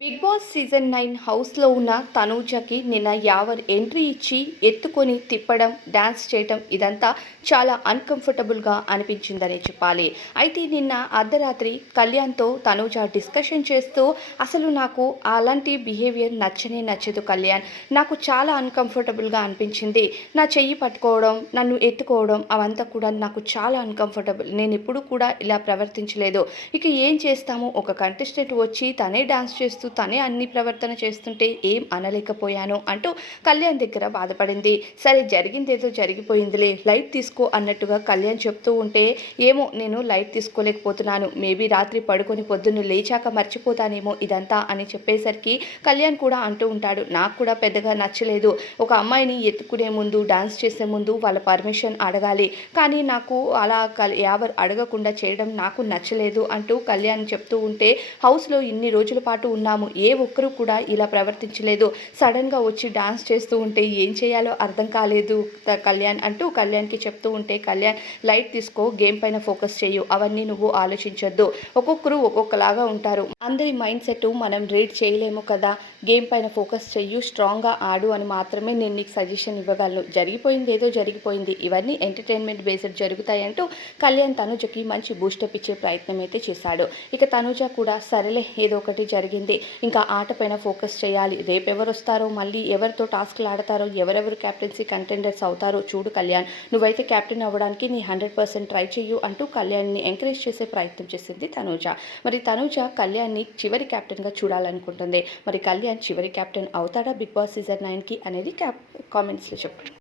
Big boss season nine హౌస్లో ఉన్న తనూజకి నిన్న యావర్ ఎంట్రీ ఇచ్చి ఎత్తుకొని తిప్పడం డ్యాన్స్ చేయడం ఇదంతా చాలా అన్కంఫర్టబుల్గా అనిపించిందనే చెప్పాలి. అయితే నిన్న అర్ధరాత్రి కళ్యాణ్తో తనూజ డిస్కషన్ చేస్తూ అసలు నాకు అలాంటి బిహేవియర్ నచ్చనే నచ్చదు కళ్యాణ్. నాకు చాలా అన్కంఫర్టబుల్గా అనిపించింది. నా చెయ్యి పట్టుకోవడం నన్ను ఎత్తుకోవడం అవంతా కూడా నాకు చాలా అన్కంఫర్టబుల్ నేను ఎప్పుడు కూడా ఇలా ప్రవర్తించలేదు. ఇక ఏం చేస్తాము? ఒక కంటెస్టెంట్ వచ్చి తనే డ్యాన్స్ చేస్తూ తనే అన్ని ప్రవర్తన చేస్తుంటే ఏం అనలేకపోయాను అంటూ కళ్యాణ్ దగ్గర బాధపడింది. సరే జరిగిందేదో జరిగిపోయిందిలే లైట్ తీసుకో అన్నట్టుగా కళ్యాణ్ చెప్తూ ఉంటే ఏమో నేను లైట్ తీసుకోలేకపోతున్నాను మేబీ రాత్రి పడుకొని పొద్దున్న లేచాక మర్చిపోతానేమో ఇదంతా అని చెప్పేసరికి కళ్యాణ్ కూడా అంటూ ఉంటాడు. నాకు కూడా పెద్దగా నచ్చలేదు. ఒక అమ్మాయిని ఎత్తుకునే ముందు డాన్స్ చేసే ముందు వాళ్ళ పర్మిషన్ అడగాలి. కానీ నాకు అలా ఎవరు అడగకుండా చేయడం నాకు నచ్చలేదు అంటూ కళ్యాణ్ చెప్తూ ఉంటే హౌస్లో ఇన్ని రోజుల పాటు ఉన్నాము ఏ ఒక్కరూ కూడా ఇలా ప్రవర్తించలేదు. సడన్గా వచ్చి డాన్స్ చేస్తూ ఉంటే ఏం చేయాలో అర్థం కాలేదు. కళ్యాణ్ అంటూ కళ్యాణ్కి చెప్తూ ఉంటే కళ్యాణ్ లైట్ తీసుకో గేమ్ పైన ఫోకస్ చేయు అవన్నీ నువ్వు ఆలోచించొద్దు. ఒక్కొక్కరు ఒక్కొక్కలాగా ఉంటారు. అందరి మైండ్ సెట్ మనం రీడ్ చేయలేము కదా. గేమ్ పైన ఫోకస్ చెయ్యు స్ట్రాంగ్గా ఆడు అని మాత్రమే నేను నీకు సజెషన్ ఇవ్వగలను. జరిగిపోయింది ఏదో జరిగిపోయింది. ఇవన్నీ ఎంటర్టైన్మెంట్ బేస్డ్ జరుగుతాయంటూ కళ్యాణ్ తనుజకి మంచి బూస్టప్ ఇచ్చే ప్రయత్నం అయితే చేశాడు. ఇక తనుజ కూడా సరేలే ఏదో ఒకటి జరిగింది. ఇంకా ఆట పైన ఫోకస్ చేయాలి. రేపు ఎవరు వస్తారో మళ్ళీ ఎవరితో టాస్క్లు ఆడతారో ఎవరెవరు క్యాప్టెన్సీ కంటెండర్స్ అవుతారో చూడు కళ్యాణ్. నువ్వైతే క్యాప్టెన్ అవ్వడానికి నీ హండ్రెడ్ పర్సెంట్ ట్రై చెయ్యు అంటూ కళ్యాణ్ని ఎంకరేజ్ చేసే ప్రయత్నం చేసింది తనూజ. మరి తనూజ కళ్యాణ్ని చివరి కెప్టెన్గా చూడాలనుకుంటుంది. మరి కళ్యాణ్ చివరి కెప్టెన్ అవుతాడా బిగ్ బాస్ సీజన్ నైన్కి అనేది క్యాప్ కామెంట్స్లో చెప్పండి.